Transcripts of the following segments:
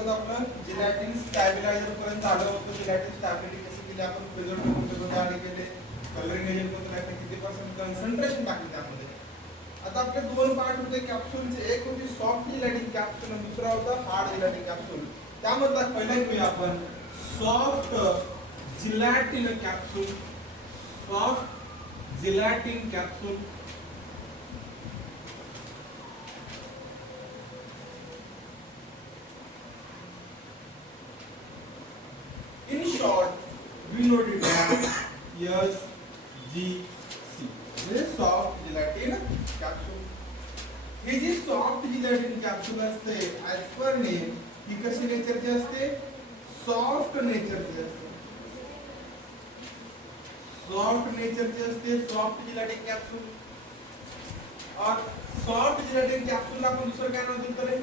होतं आपलं जिलॅटिन स्टॅबिलायझर पर्यंत आलं होतं. जिलॅटिन स्टॅबिलिटी कशी केली आपण, प्रिझर्वेटिव्ह केले, कलरिंग एजंट कोणतं टाकले, किती पर्सेंट कन्सन्ट्रेशन टाकले त्यामध्ये. आता आपले दोन पार्ट होते कॅप्सूलचे, एक होती सॉफ्ट जिलॅटिन कॅप्सूल आणि दुसरा होता हार्ड जिलॅटिन कॅप्सूल. त्यामधला पहिला घेऊया आपण soft gelatin capsule. Soft gelatin capsule. In short, we know it as SGC. This is soft gelatin capsule. हे जी सॉफ्ट जिलॅटिन कॅप्सूल असते, ऍज पर नेम, ही कशी नेचरची असते? सॉफ्ट नेचरची असते. सॉफ्ट नेचरची असते सॉफ्ट जिलॅटिन कॅप्सूल. और सॉफ्ट जिलॅटिन कॅप्सूल आपण दुसरं काय नाव देतो रे?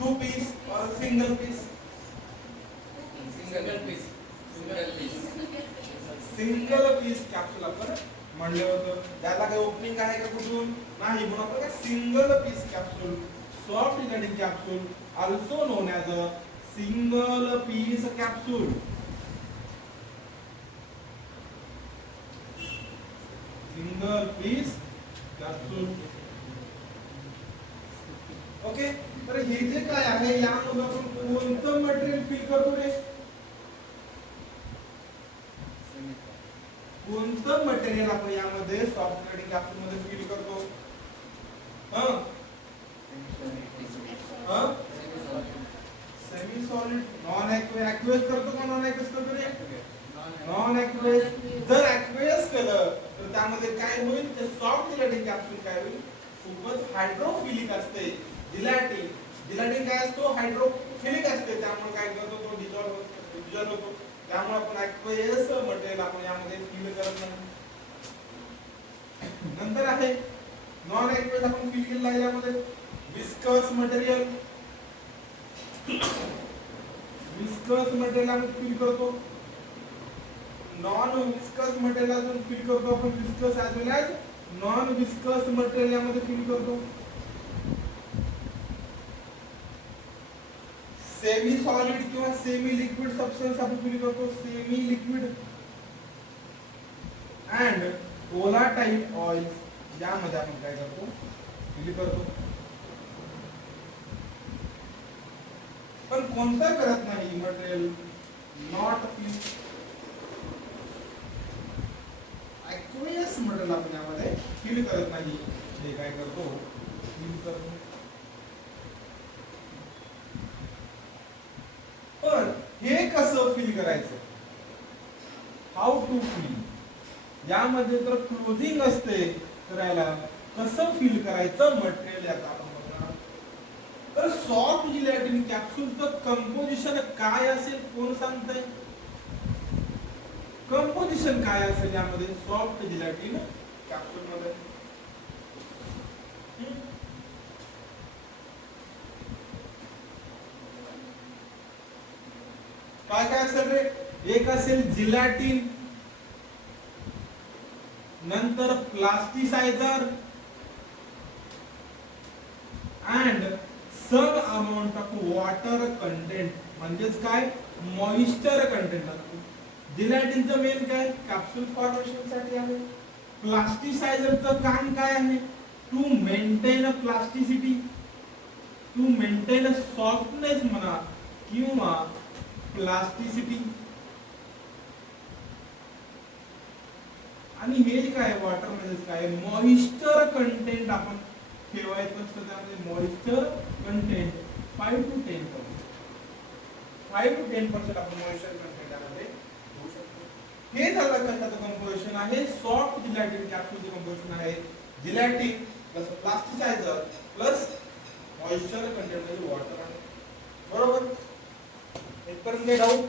2 पीस और single piece. Single piece capsule आपण म्हणलं होतं. त्याला काही ओपनिंग आहे का कुठून? नाही. म्हणून आपण काय single piece capsule, soft gelatin capsule, also known as a single piece capsule. Single piece capsule. Okay. तर हे जे काय आहे, यामध्ये आपण कोणतं मटेरियल फिल करतो रे? कोणतं मटेरियल आपण यामध्ये सॉफ्ट जिलॅटिन कॅप्सूल मध्ये फिल करतो? Semi solid. नॉन ॲक्वेस करतो का नॉन ॲक्वेस करतो रे? Non aqueous. जर ॲक्वेस केलं तर त्यामध्ये काय होईल? ते सॉफ्ट जिलॅटिन कॅप्सूल काय होईल? खूपच हायड्रोफिलिक असते. जिलॅटिन काय असतो? हायड्रोफिलिक असते. त्यामुळे काय करतो? तो डिझॉल्व होतो. त्यामुळे आपण ॲक्वेस मटेरियल आपण यामध्ये फिल करत नाही. नंतर आहे नॉन ॲक्वेस. आपण फिल केलेला आहे यामध्ये विस्कस मटेरियल. विस्कस मटेरियल आपण फिल करतो. नॉन विस्कस मटेरियल आपण फिल करतो. आपण विस्कस ॲज वेल ॲज नॉन विस्कस मटेरियल यामध्ये फिल करतो. सेमी सॉलिड किंवा सेमी लिक्विड सबस्टन्स आपण फिल करतो. सेमी लिक्विड अँड व्होलाटाइल ऑइल्स यामध्ये आपण काय करतो? फिल करतो. पण कोणतं करत नाही material not fill. Aqueous material आपण यामध्ये फिल करत नाही. हे काय करतो? फिल करतो. पण हे कसं फिल करायचं? How to fill? यामध्ये तर क्लोजिंग असते. तर याला कसं फिल करायचं मटेरियल यात आपण बघणार. तर सॉफ्ट जिलॅटिन कॅप्सूलचं कंपोजिशन काय असेल? कोण सांगतंय? कंपोजिशन काय असेल यामध्ये सॉफ्ट जिलॅटिन कॅप्सूल मध्ये? काय काय असेल रे? एक असेल जिलॅटिन, नंतर plasticiser and some amount of water content. म्हणजेच काय? मॉइश्चर कंटेंट असतो. जिलॅटिनचं मेन काय? कॅप्सूल फॉर्मेशन साठी आहे. प्लास्टिसायझरचं काम काय आहे? To maintain plasticity, to maintain softness म्हणा किंवा प्लास्टिसिटी. आणि हे काय? वॉटर म्हणजे काय? मॉइश्चर कंटेंट आपण ठेवायचं असतं. त्यामध्ये मॉइश्चर कंटेंट 5 to 10%. 5 to 10% आपण मॉइश्चर कंटेंट यामध्ये घेऊ शकतो. हे झालं कशाचं कंपोजिशन आहे? सॉफ्ट जिलॅटिन कॅप्सूलचं कंपोजिशन आहे. Gelatin plus plasticizer plus moisture content म्हणजे वॉटर आहे. बरोबर? इथपर्यंत काही डाऊट?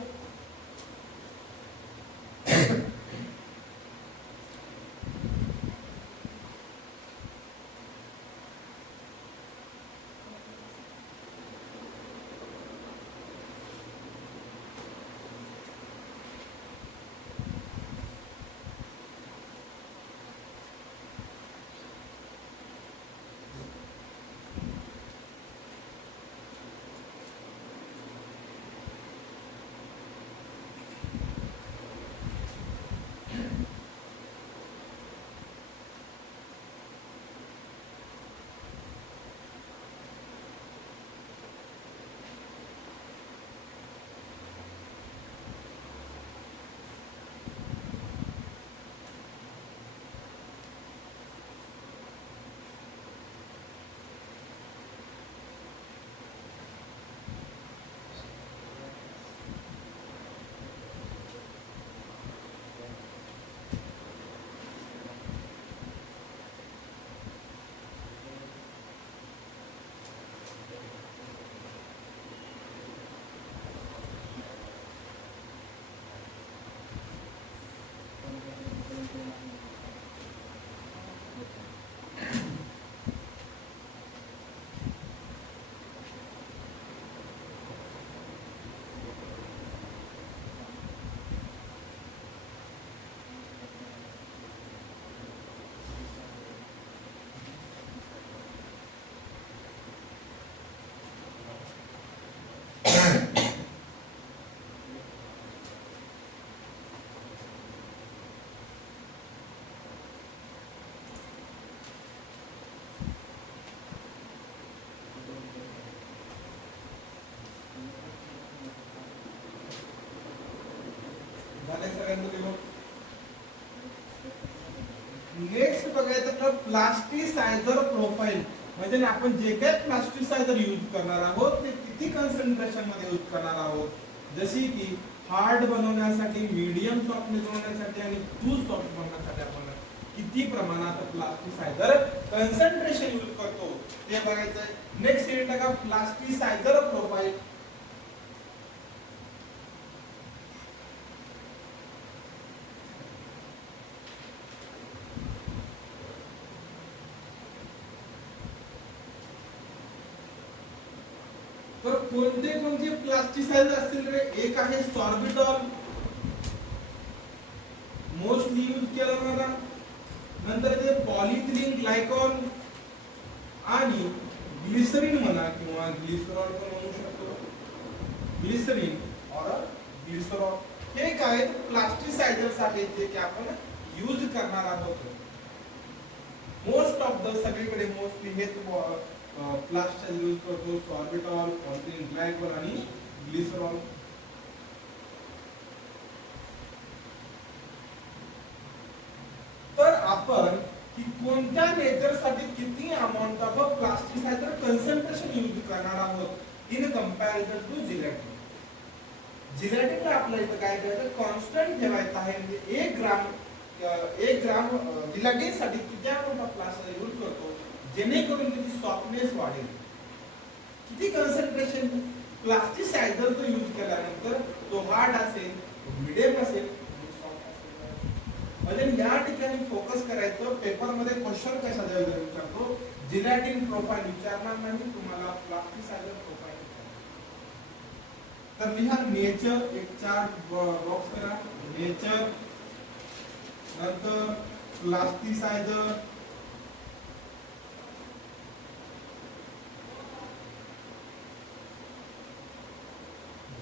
झाले सगळ्यांना लिहून. नेक्स्ट बघायचं तर प्लास्टिसायझर प्रोफाईल, म्हणजे आपण जे काही प्लास्टिसायझर यूज करणार आहोत ते किती कॉन्सन्ट्रेशन मध्ये यूज करणार आहोत. जशी की हार्ड बनवण्यासाठी, मीडियम सॉफ्टनेस बनवण्यासाठी आणि टू सॉफ्ट बनवण्यासाठी आपण किती प्रमाणात प्लास्टिसायझर कॉन्सन्ट्रेशन यूज करतो ते बघायचं आहे. नेक्स्ट युनिट आहे का प्लास्टिसायझर प्रोफाईल. तर कोणते कोणते प्लास्टिसायझर असतील रे? एक आहे सॉर्बिटॉल, मोस्टली यूज केला जाणारा. नंतर ते पॉलिथिलीन ग्लायकॉल आणि ग्लिसरीन म्हणा किंवा ग्लिसरॉल पण म्हणू शकतो. ग्लिसरीन और ग्लिसरॉल हे काय प्लास्टिसायझर्स आहेत जे की आपण यूज करणार आहोत. मोस्ट ऑफ द सगळीकडे मोस्टली हेच प्लास्टिक यूज करतो. सॉर्बिटॉल, पॉलिथिलीन ग्लायकॉल आणि ग्लिसरॉल. तर आपण की कोणत्या नेचरसाठी किती amount of plasticizer concentration use करणार आहोत इन कंपॅरिझन टू जिलेटिन. जिलेटिनला आपल्याला इथं काय करायचं, कॉन्स्टंट ठेवायचं आहे. म्हणजे 1 ग्राम जिलेटिनसाठी किती अमाउंट ऑफ प्लास्टिक यूज करतो जेणेकरून त्याची सॉफ्टनेस वाढेल. किती कॉन्सन्ट्रेशन प्लास्टिसायझर जो यूज केल्यानंतर तो हार्ड असेल, मिडियम असेल, म्हणजे या ठिकाणी फोकस करायचं. पेपर मध्ये क्वेश्चन कशा द्यायला विचारतो, जिलेटिन प्रोफाइल विचारणार नाही तुम्हाला, प्लास्टिसायझर प्रोफाइल विचारणार. तर लिहा नेचर, एक चार्ट बॉक्स करा. नेचर, नंतर प्लास्टिसायझर,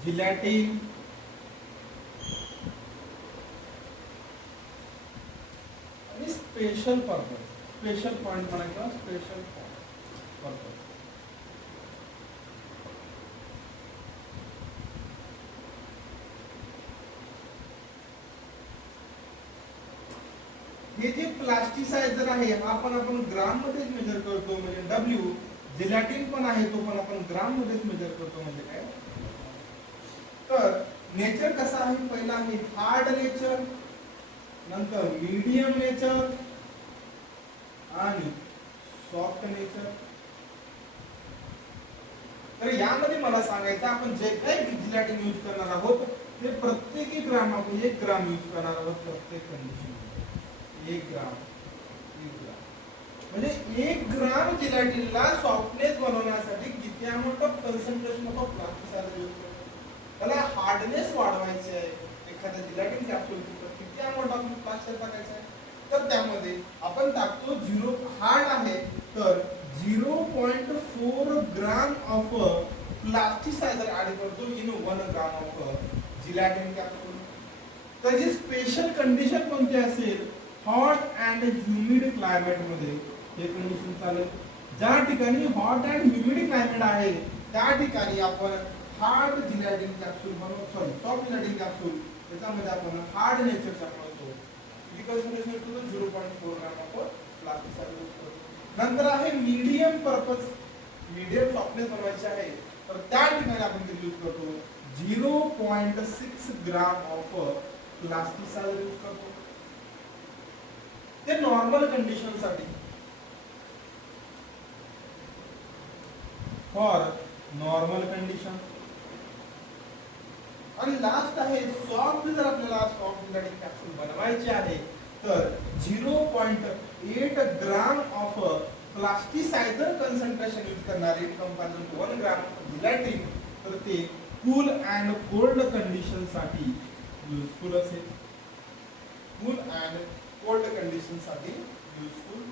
जिलेटिन, आणि स्पेशल पर्पज. स्पेशल पॉइंट म्हणायचा, स्पेशल पर्पज. हे जे प्लास्टिसायझर आहे आपण ग्राम मध्येच मेजर करतो, म्हणजे डब्ल्यू. जिलेटिन पण आहे तो पण आपण ग्राम मध्येच मेजर करतो. म्हणजे काय, तर नेचर कसा आहे, पहिला आहे हार्ड नेचर, नंतर मीडियम नेचर आणि सॉफ्ट नेचर. तर यामध्ये मला सांगायचं आपण जे काही जिलेटिन यूज करणार आहोत ते प्रत्येकी ग्राम आपण 1 ग्राम यूज करणार आहोत. प्रत्येक कंडिशन 1 ग्राम. म्हणजे 1 ग्राम जिलेटिनला सॉफ्टनेस बनवण्यासाठी किती amount of concentration of plasticiser use करतो. त्याला हार्डनेस वाढवायची आहे. एखाद्या जिलेटिन कॅप्सूल किती अमाउंट ऑफ प्लास्टिक टाकायचं आहे, तर त्यामध्ये आपण टाकतो 0. हार्ड आहे तर 0.4 ग्राम ऑफ प्लास्टिसायझर ऍड करतो in 1 gram of gelatin capsule. त्याची स्पेशल कंडिशन कोणती असेल, हॉट अँड ह्युमिड क्लायमेट मध्ये हे कंडिशन चालेल. ज्या ठिकाणी हॉट अँड ह्युमिड क्लायमेट आहे त्या ठिकाणी आपण हार्ड जिलेटिन कॅप्सूल बनवतो, सॉरी सॉफ्ट जिलेटिन कॅप्सूल. त्याच्यामध्ये आपण हार्ड नेचरचा बनवतो. Concentration to 0.4 gram of plasticiser use करतो. नंतर आहे मीडियम पर्पज, मीडियम सॉफ्टनेस बनवायची आहे तर त्या ठिकाणी आपण ते यूज करतो 0.6 ग्राम ऑफ प्लास्टिसायझर यूज करतो. ते नॉर्मल कंडिशन साठी, फॉर नॉर्मल कंडिशन. आणि लास्ट आहे सॉफ्ट. जर आपल्याला सॉफ्ट जिलेटिन कॅप्सूल बनवायचे आहे तर 0.8 gram of plasticizer concentration use करणार in comparison to 1 gram of gelatin. तर ते कूल अँड कोल्ड कंडिशन साठी युजफुल असेल. कूल अँड कोल्ड कंडिशन साठी युजफुल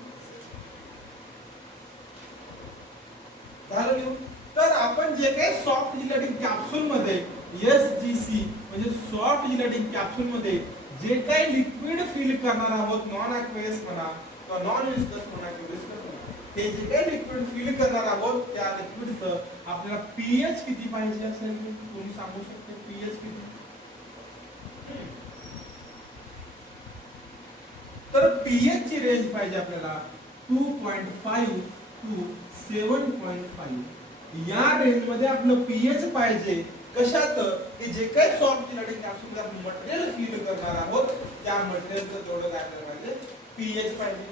झालं. तर आपण जे काही सॉफ्ट जिलेटिन कॅप्सूल मध्ये SGC म्हणजे सॉफ्ट जिलेटिन कॅप्सूल मध्ये जे काही लिक्विड फिल करणार आहोत, नॉन ॲक्वेस म्हणा किंवा नॉन विस्कस म्हणा किंवा विस्कस म्हणा, ते जे काही लिक्विड फिल करणार आहोत त्या लिक्विडचं आपल्याला पीएच किती पाहिजे असेल कोणी सांगू शकते? पीएच किती? तर पीएच ची रेंज पाहिजे आपल्याला 2.5 टू 7.5 या रेंज मध्ये आपलं पीएच पाहिजे. कशाचं की जे काही सॉफ्ट जिलेटिन कॅप्सूल आपण मटेरियल फील करणार आहोत त्या मटेरियलचं तेवढं काय पाहिजे पीएच पाहिजे.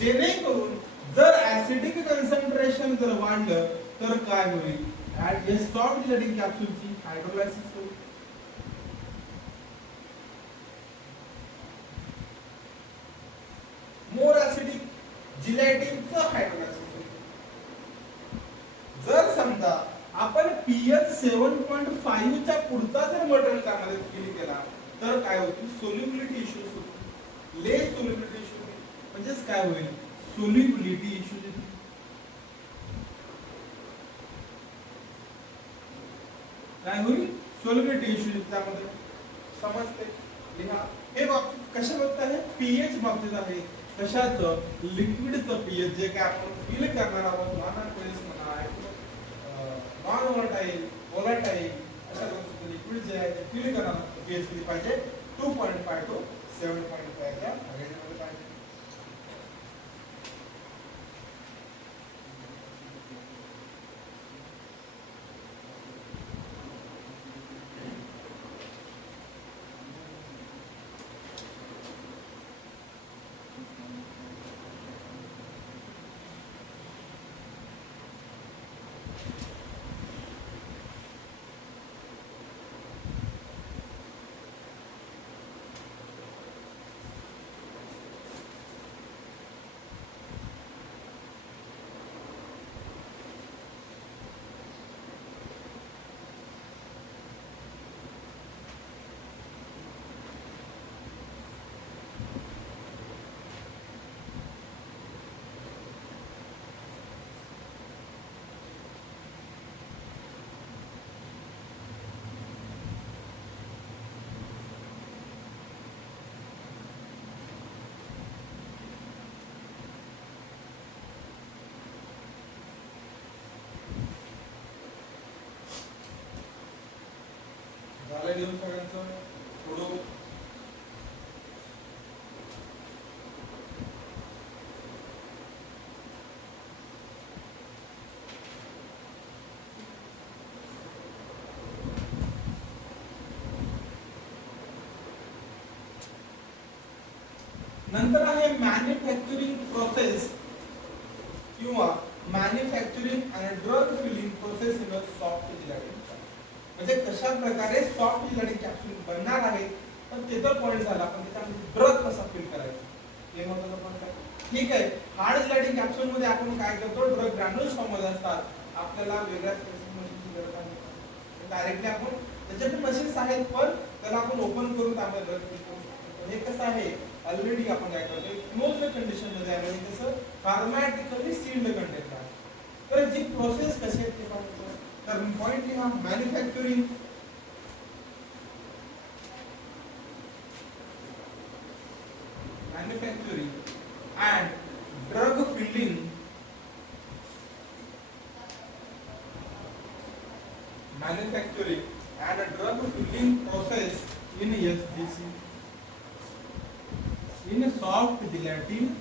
जेणेकरून जर ऍसिडिक कन्सन्ट्रेशन जर वाढलं तर काय होईल या सॉफ्ट जिलेटिन कॅप्सूलची हायड्रोलायसिस होईल. मोर ऍसिडिक जिलेटिनचं हायड्रोलायसिस होईल. जर समजा आपण पीएच 7.5 च्या पुढचा जर मटेरियल त्यामध्ये फिल केला तर काय होईल सोल्युबिलिटी इश्यूज होतील. लेस सोल्युबिलिटी इश्यू म्हणजेच काय होईल सोल्युबिलिटी इश्यूज. काय होईल सोल्युबिलिटी इश्यूज त्यामध्ये समजते. लिहा हे बाबतीत कशा बाबतीत आहे पीएच बाबतीत आहे. कशाचं लिक्विडचं पीएच जे काय आपण फील करणार आहोत नॉन व्होलाटाईल व्होलाटाईल अशा लिक्विड जे आहे ते फील करणार पीएच किती पाहिजे 2.5 टू 7.5 च्या रेंजमध्ये पाहिजे. देऊन सगळ्यांचं थोडं नंतर आहे मॅन्युफॅक्चरिंग प्रोसेस किंवा मॅन्युफॅक्चरिंग आणि drug filling process in soft gelatin. म्हणजे कशा प्रकारे सॉफ्ट जिलेटिन कॅप्सूल बनणार आहे पण ते तर पॉइंट झाला पण त्याच्यामध्ये ड्रग कसा फिल करायचा हे महत्त्वाचं पॉइंट आहे. ठीक आहे हार्ड जिलेटिन कॅप्सूल मध्ये आपण काय करतो ड्रग ग्रॅन्युल्स फॉर्म मध्ये असतात. आपल्याला वेगळ्या मशीनची गरज आहे. डायरेक्टली आपण त्याच्यात मशीन्स आहेत पण त्याला आपण ओपन करून त्यामध्ये ड्रग फिल करू शकतो. हे कसं आहे ऑलरेडी आपण काय करतो क्लोज्ड कंडिशन मध्ये आहे म्हणजे कसं फार्मॅटिकली सील्ड कंटेनर आहे. तर जी प्रोसेस कशी आहे ते पाहतो. तर पॉइंट लिहा manufacturing and drug filling manufacturing and drug filling process in SGC in soft gelatin.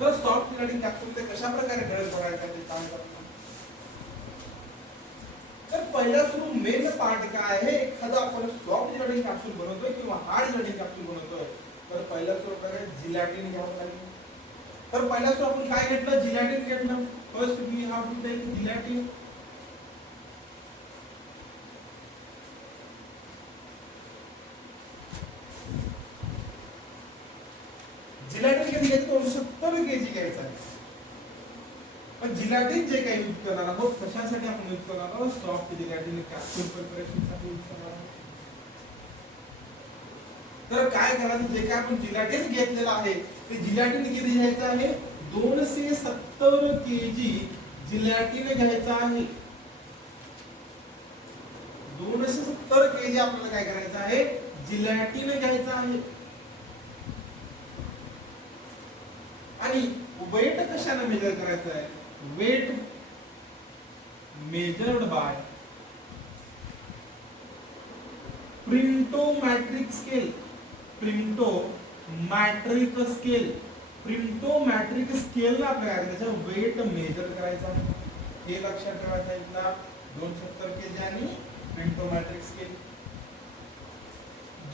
तर सॉफ्ट जिलेटिन कॅप्सूल ते कशा प्रकारे ड्रग बनवायचा ते सांगतात. तर पहिला सुरू मेन पार्ट काय आहे एखादा आपण सॉफ्ट जिलेटिन कॅप्सूल बनवतोय किंवा हार्ड जिलेटिन कॅप्सूल बनवतोय तर पहिला सुरू काय जिलेटिन घ्यावं लागेल. तर पहिला सुरू आपण काय घेतलं जिलेटिन घेतलं. First we have to take gelatin. Gelatin किती घ्यायचं 270 kg घ्यायचं आहे. पण जिलेटिन जे काही यूज करणार आहोत कशासाठी आपण यूज करणार आहोत सॉफ्ट जिलेटिन कॅप्सूल प्रिपरेशन साठी यूज करणार आहोत. तर काय करायचं जे काय आपण जिलेटिन घेतलेलं आहे ते जिलेटिन किती घ्यायचं आहे 270 kg जिलेटिन घ्यायचं आहे. 270 kg आपल्याला काय करायचं आहे जिलेटिन घ्यायचं आहे. आणि वेट कशाने मेजर करायचं आहे weight measured by printometric scale. Printometric metric scale, printometric scale आपल्याला काय करायचं, वेट मेजर करायचा, हे लक्षात ठेवायचं. इथला 270 kg आणि प्रिंटोमॅट्रिक स्केल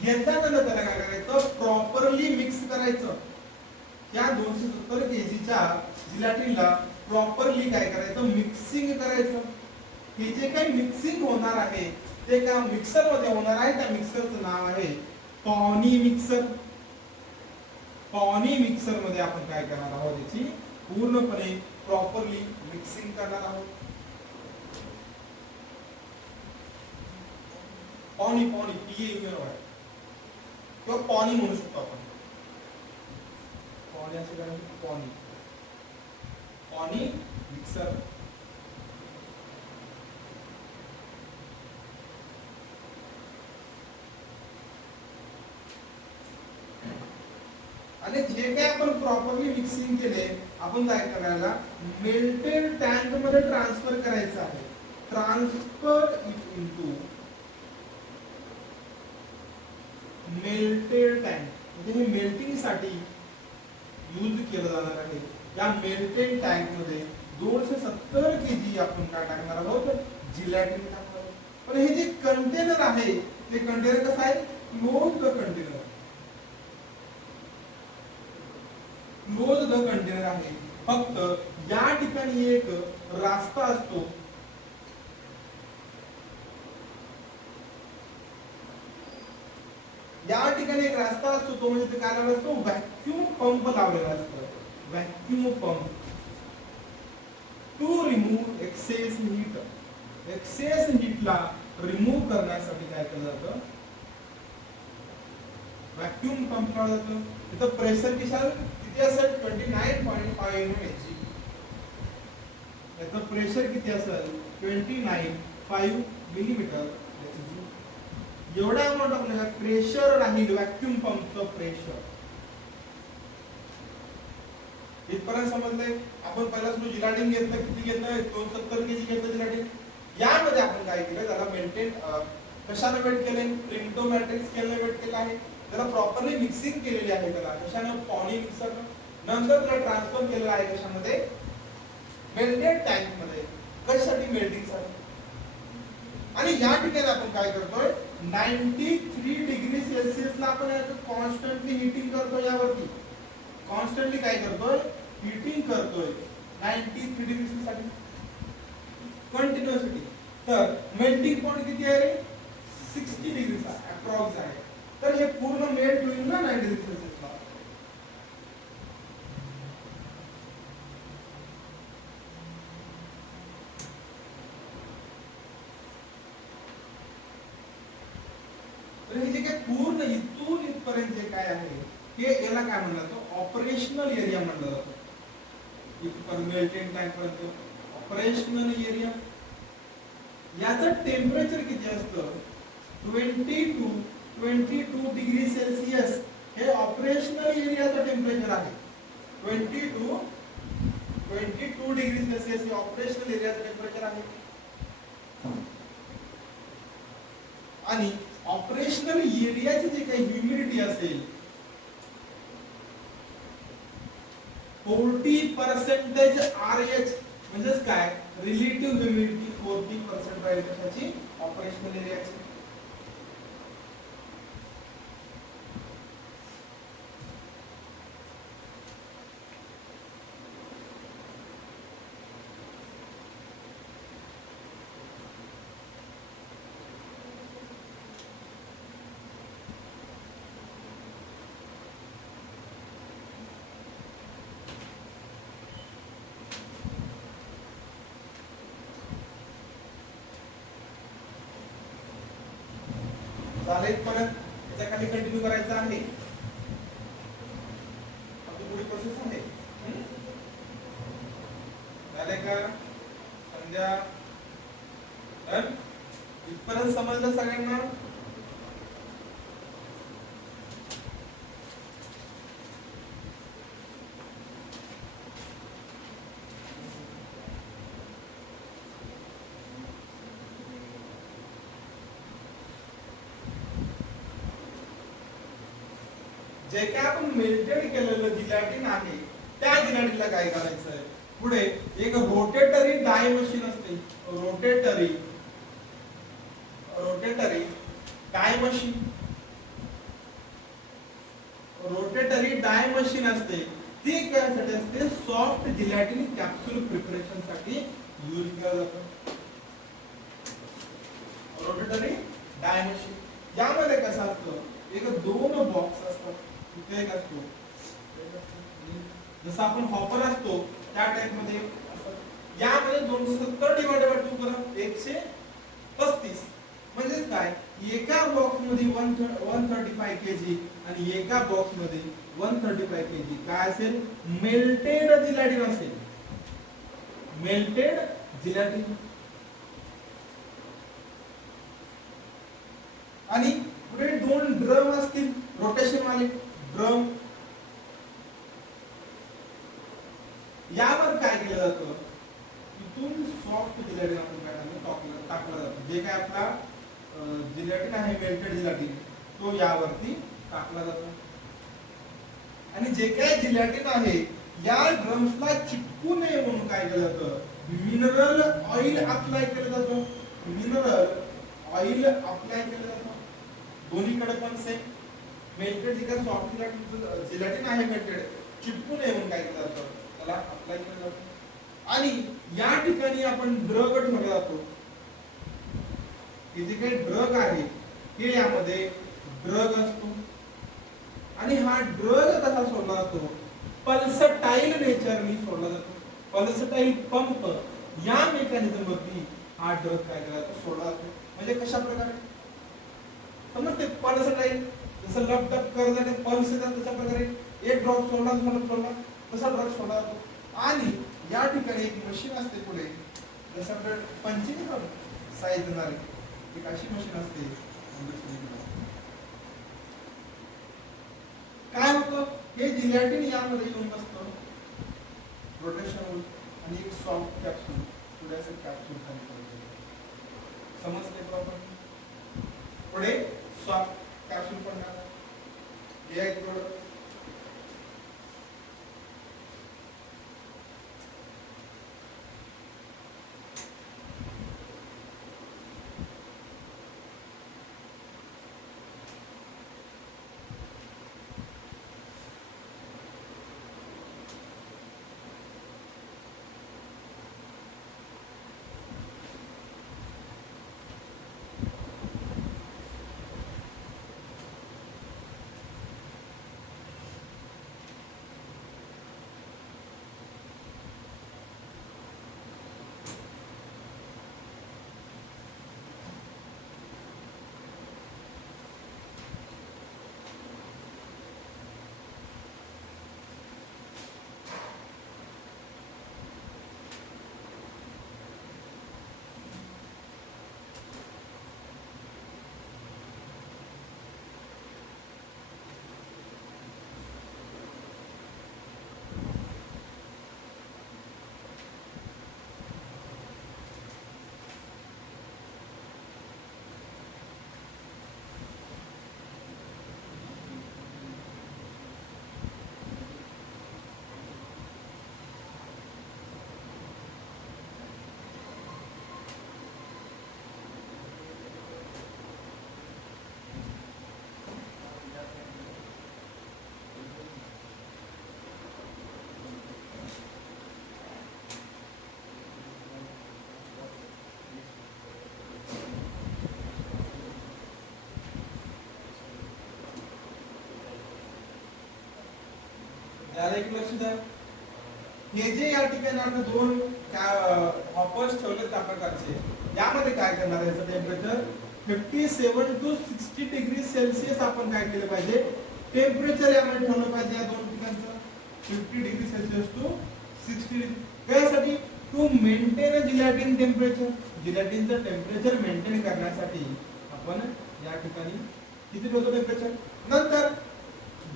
घेताना त्याला काय करायचं, प्रॉपरली मिक्स करायचं. या 270 kgच्या जिलॅटिनला प्रॉपरली काय करायचं, मिक्सिंग करायचं. हे जे काही मिक्सिंग होणार आहे ते का मिक्सर मध्ये होणार आहे. त्या मिक्सरचं नाव आहे पॉनी मिक्सर. पॉनी मिक्सर मध्ये आपण काय करणार आहोत, याची पूर्णपणे प्रॉपरली मिक्सिंग करणार आहोत. पॉनी पॉनी PAUNY किंवा पॉनी म्हणू शकतो आपण. पॉनी असे काय, पॉनी पॉनी मिक्सर. आणि जे काही आपण प्रॉपरली मिक्सिंग केले, आपण काय करायला, मेल्टेड टँक मध्ये ट्रान्सफर करायचं आहे. Transfer it into melted tank, म्हणजे हे मेल्टिंग साठी यूज केलं जाणार आहे. या मेल्टेड टँक मध्ये 270 kg आपण काय टाकणार आहोत, जिलॅटिन टाकणार आहोत. पण हे जे कंटेनर आहे ते कंटेनर कसं आहे, क्लोज्ड कंटेनर, क्लोज्ड कंटेनर आहे. फक्त या ठिकाणी एक रास्ता असतो, या ठिकाणी एक रास्ता असतो, तो म्हणजे काय लावला असतो, व्हॅक्यूम पंप लावलेला असतो. Vacuum pump to remove excess heat. Excess हीटला रिमूव्ह करण्यासाठी काय केलं जातं, व्हॅक्यूम पंप लावलं जातं. तिथं प्रेशर किती असेल, 29.5 mmHg. याचं प्रेशर किती असेल, 29.5 मिलीमीटर. एवढा अमाउंट आपल्याला प्रेशर राहील, व्हॅक्यूम पंपचं प्रेशर. इथपर्यंत समजलंय. आपण पहिला सुरू जिलॅटिन घेतलं, किती घेतलं, 270 kg घेतलं जिलॅटिन. यामध्ये आपण काय केलं, त्याला मेंटेन कशाने वेट केले, प्रिंटोमॅट्रिक स्केलने वेट केलं आहे. त्याला प्रॉपरली मिक्सिंग केलेली आहे. त्याला कशाने, पॉनी मिक्सर. नंतर त्याला ट्रान्सफर केलेलं आहे कशामध्ये, मेल्टेड टँक मध्ये. कशासाठी, मेल्टिंग साठी. आणि या ठिकाणी आपण काय करतोय, 93 डिग्री सेल्सिअसला आपण कॉन्स्टंटली हीटिंग करतोय. यावरती कॉन्स्टंटली काय करतोय, हीटिंग करतोय 93 डिग्री साठी कंटिन्युअसली. तर मेल्टिंग पॉइंट किती आहे रे, 60 डिग्रीचा अप्रॉक्स आहे. तर हे पूर्ण मेल्ट होईल ना 90 डिग्री सेल्सिअसला. तर हे जे काय पूर्ण इथून इथपर्यंत जे काय आहे, हे याला काय म्हणलं जातं, ऑपरेशनल एरिया म्हणलं जातं. इथपर्यंत मेल्टिंग टँक पर्यंत ऑपरेशनल एरिया. याचं टेम्परेचर किती असतं, 22 डिग्री सेल्सिअस. हे ऑपरेशनल एरियाचं टेम्परेचर आहे. 22 डिग्री सेल्सिअस हे ऑपरेशनल एरियाचं टेम्परेचर आहे. आणि ऑपरेशनल एरियाची जे काही ह्युमिडिटी असेल, 40% RH, म्हणजेच काय, रिलेटिव्ह ह्युमिडिटी 40% राहील कशाची, ऑपरेशनल एरियाची. चालेल, परत त्याच्या खाली कंटिन्यू करायचं आहे. आपली पुढील प्रोसेस आहे. झाले का संध्या, इथपर्यंत समजलं सगळ्यांना. जे काय आपण मेल्टेड केलेलं जिलॅटिन आहे त्या जिलॅटिनला काय करायचं? पुढे एक रोटेटरी डाय मशीन असते, रोटेटरी डाय मशीन, रोटेटरी डाय मशीन असते ती कशासाठी असते? सॉफ्ट जिलॅटिन कॅप्सूल प्रिपरेशन साठी यूज केला जातो. रोटेटरी डाय मशीन यामध्ये कसं असतं? एक दोन बॉक्स असतात, इथे एक असतो, जसं आपण हॉपर असतो त्या टाइप मध्ये असतं. यामध्ये 270 डिवाइडेड बाय 2 करा 135. म्हणजे काय? एका बॉक्स मध्ये 135 केजी आणि एका बॉक्स मध्ये 135 केजी काय असेल? मेल्टेड जिलॅटिन असेल, मेल्टेड जिलॅटिन. आणि पुढे दोन ड्रम असतील रोटेशन वाले ड्रम. यावर काय केलं जातं? इथून सॉफ्ट जिलॅटिन आपण टाकलं जातं. जे काय आपला जिलॅटिन आहे मेल्टेड जिलॅटिन तो यावरती टाकला जातो. आणि जे काय जिलॅटिन आहे या ड्रम्सला चिटकू नये म्हणून काय केलं जातं? मिनरल ऑइल अप्लाय केलं जातं. मिनरल ऑइल अप्लाय केलं जातं. दोन्हीकडे पण सेम. मेल्टेड जे काय सॉफ्ट जिलॅटिन आहे मेल्टेड चिटकू नये म्हणून काय केलं जातं? त्याला अप्लाय केलं जातं. आणि या ठिकाणी आपण ड्रग ठेवला जातो. हे जे काही ड्रग आहे हे यामध्ये ड्रग असतो. आणि हा ड्रग कसा सोडला जातो? पल्सटाईल नेचरनी सोडला जातो. पल्सटाईल पंप या मेकॅनिझम वरती हा ड्रग काय केला जातो? सोडला जातो. म्हणजे कशा प्रकारे समजते? पल्सटाईल जसं लपटप करणारे पल्स येतात तशा प्रकारे एक ड्रॉप सोडला तसा ड्रग सोडला जातो. आणि या ठिकाणी एक मशीन असते पुढे, जसं आपलं पंचिंग साईज देणारी एक अशी मशीन असते. काय होतं? हे जिलॅटिन यामध्ये येऊन बसतं रोटेशन आणि एक सॉफ्ट कॅप्सूल पुढे असं कॅप्सूल खाली पडतं. समजते प्रॉपर? पुढे सॉफ्ट कॅप्सूल पडणार. हे एक प्रोडक्ट. याला एक लक्ष द्या. हे जे या ठिकाणी आपण दोन हॉपर्स ठेवले त्या प्रकारचे, यामध्ये काय करणार आहे? याचं टेम्परेचर 57 to 60 डिग्री सेल्सिअस आपण काय केलं पाहिजे? टेम्परेचर यामध्ये ठेवलं पाहिजे. या दोन ठिकाणचं 50 डिग्री सेल्सिअस टू 60 डिग्री. त्यासाठी टू मेंटेन जिलॅटिन टेम्परेचर. जिलॅटिनचं टेम्परेचर मेंटेन करण्यासाठी आपण या ठिकाणी किती ठेवतो टेम्परेचर? नंतर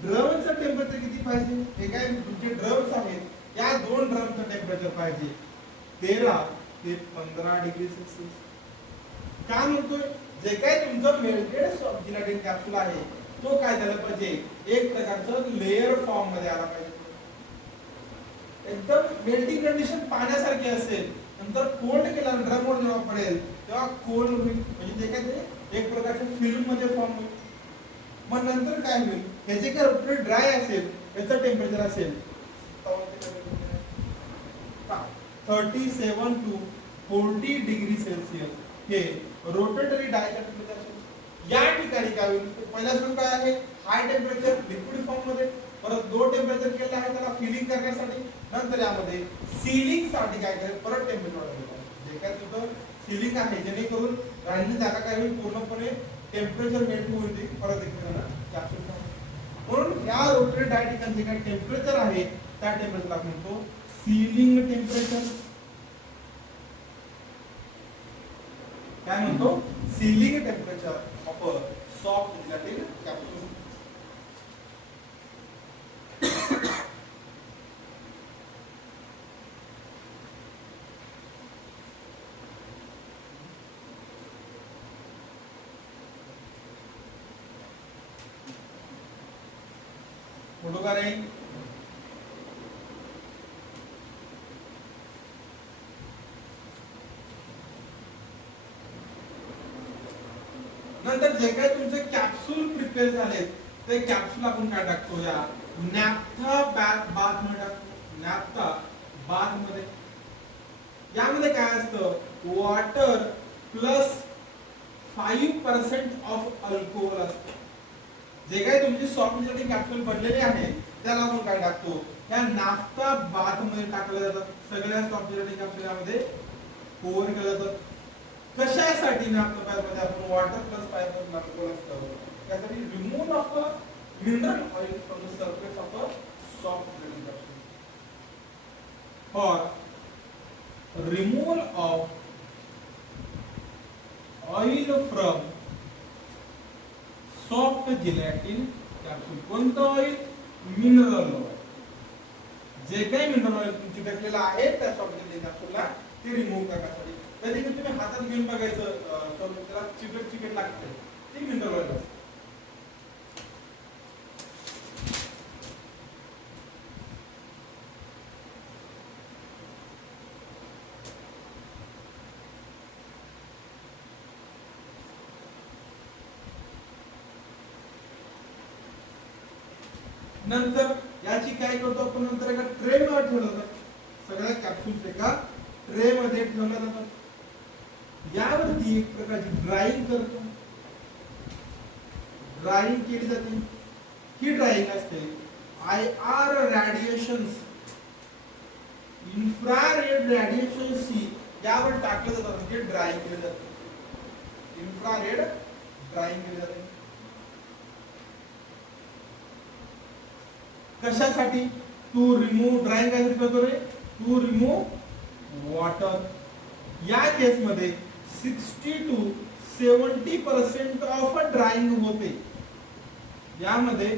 ड्रमचं टेम्परेचर किती पाहिजे? हे काय तुमचे ड्रम्स आहेत या दोन ड्रमचं टेम्परेचर पाहिजे 13 ते 15 डिग्री सेल्सिअस. काय म्हणतोय? जे काय तुमचं मेल्टेड सॉफ्ट जिलॅटिन कॅप्सूल आहे तो काय झाला पाहिजे, एक प्रकारचं लेअर फॉर्म मध्ये आला पाहिजे. एकदम मेल्टिंग कंडिशन पाण्यासारखी असेल, नंतर कोल्ड केला ड्रमवर जेव्हा पडेल तेव्हा कोल्ड होईल, म्हणजे ते काय ते एक प्रकारच्या फिल्म मध्ये फॉर्म होईल. मग नंतर काय होईल, हे जे काय ड्राय असेल याचं टेम्परेचर असेल 37 to 40 डिग्री सेल्सिअस. हे रोटेटरी डायचं टेम्परेचर असेल. या ठिकाणी काय होईल, पहिला स्टेप काय आहे, हाय टेम्परेचर लिक्विड फॉर्म मध्ये, परत लो टेम्परेचर केलेलं आहे त्याला फिलिंग करण्यासाठी, नंतर यामध्ये सीलिंग साठी काय करेल, परत टेम्परेचर वाढवलं. जे काय तुझं सीलिंग आहे जेणेकरून राहिलेली जागा काय होईल, पूर्णपणे टेम्परेचर मेंटेन होईल, ते परत एकदा कॅप्सूल. म्हणून या रोटेटरी डाय ठिकाणी जे काय टेम्परेचर आहे त्या टेम्परेचरला आपण म्हणतो सीलिंग टेम्परेचर. काय म्हणतो, ceiling temperature of a soft gelatin capsule. Photo का रे, नंतर जे काय तुमचे कॅप्सूल प्रिपेअर झाले ते कॅप्सूल आपण काय टाकतो, या नॅफ्था बाथ मध्ये टाकतो. नॅफ्था बाथ मध्ये यामध्ये काय असतं, वॉटर प्लस 5% ऑफ अल्कोहोल असतं. जे काही तुमची सॉफ्ट जिलेटिन कॅप्सूल बनलेले आहे त्याला आपण काय टाकतो, या नाफ्ता बाथ मध्ये टाकले जातात. सगळ्या सॉफ्ट जिलेटिन कॅप्सूल यामध्ये पोर केलं जातं. कशासाठी नाफ्ता बाथ मध्ये आपण वॉटर प्लस 5% अल्कोहोल असतं, त्यासाठी removal of a mineral oil from the surface of a soft gelatin capsule. For removal of oil from soft gelatin capsule. कोणतं ऑइल, मिनरल ऑइल. जे काही मिनरल ऑइल चिकटलेलं आहे त्या soft gelatin कॅप्सूलला ते remove करण्यासाठी. कधी कधी तुम्ही हातात घेऊन बघायचं, त्याला चिकट लागते, ते मिनरल ऑइल असतं. नंतर याची काय करतो आपण, नंतर एका ट्रे मध्ये ठेवलं जातं. सगळ्या कॅप्सूल्स एका ट्रे मध्ये ठेवल्या जातात. यावरती एक प्रकारची ड्राइंग करतो, ड्राइंग केली जाते. ही ड्राइंग असते IR रॅडिएशन्स, इन्फ्रारेड रॅडिएशन्स यावर टाकलं जातं, म्हणजे ड्राइंग केलं जातं. इन्फ्रारेड ड्राइंग केली जाते. कशासाठी, टू रिमूव्ह, ड्राइंग काय करतो रे, टू रिमूव्ह वॉटर. या केस मध्ये 60 to 70% ऑफ ड्राइंग होते. यामध्ये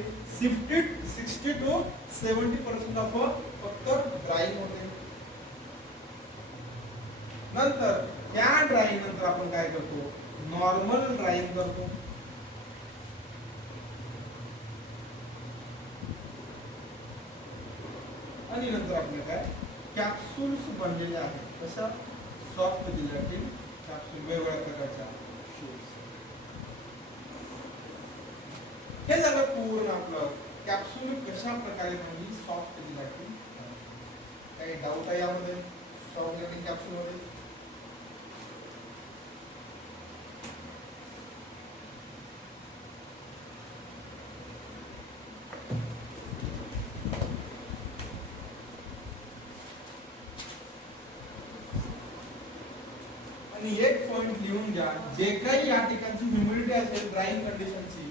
60 to 70% ऑफ फक्त ड्राइंग होते. नंतर त्या ड्राइंग नंतर आपण काय करतो, नॉर्मल ड्राइंग करतो. आणि नंतर आपल्याला काय कॅप्सूल्स बनलेले आहेत. कशा, सॉफ्ट जिलेटिन कॅप्सूल, वेगवेगळ्या प्रकारच्या शेप्स. हे झालं पूर्ण आपलं कॅप्सूल कशा प्रकारे बनली सॉफ्ट जिलेटिन. काही डाऊट आहे यामध्ये सॉफ्ट जिलेटिन कॅप्सूल मध्ये? आणि एक पॉइंट लिहून घ्या, जे काही या ठिकाणची ह्युमिडिटी असेल ड्राइंग कंडिशनची,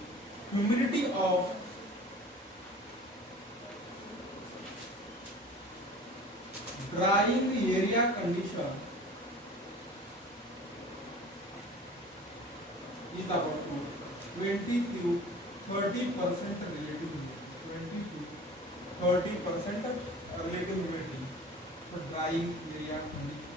humidity of drying area condition is about 20 to 30% relative humidity. 20 to 30% relative humidity for drying area condition.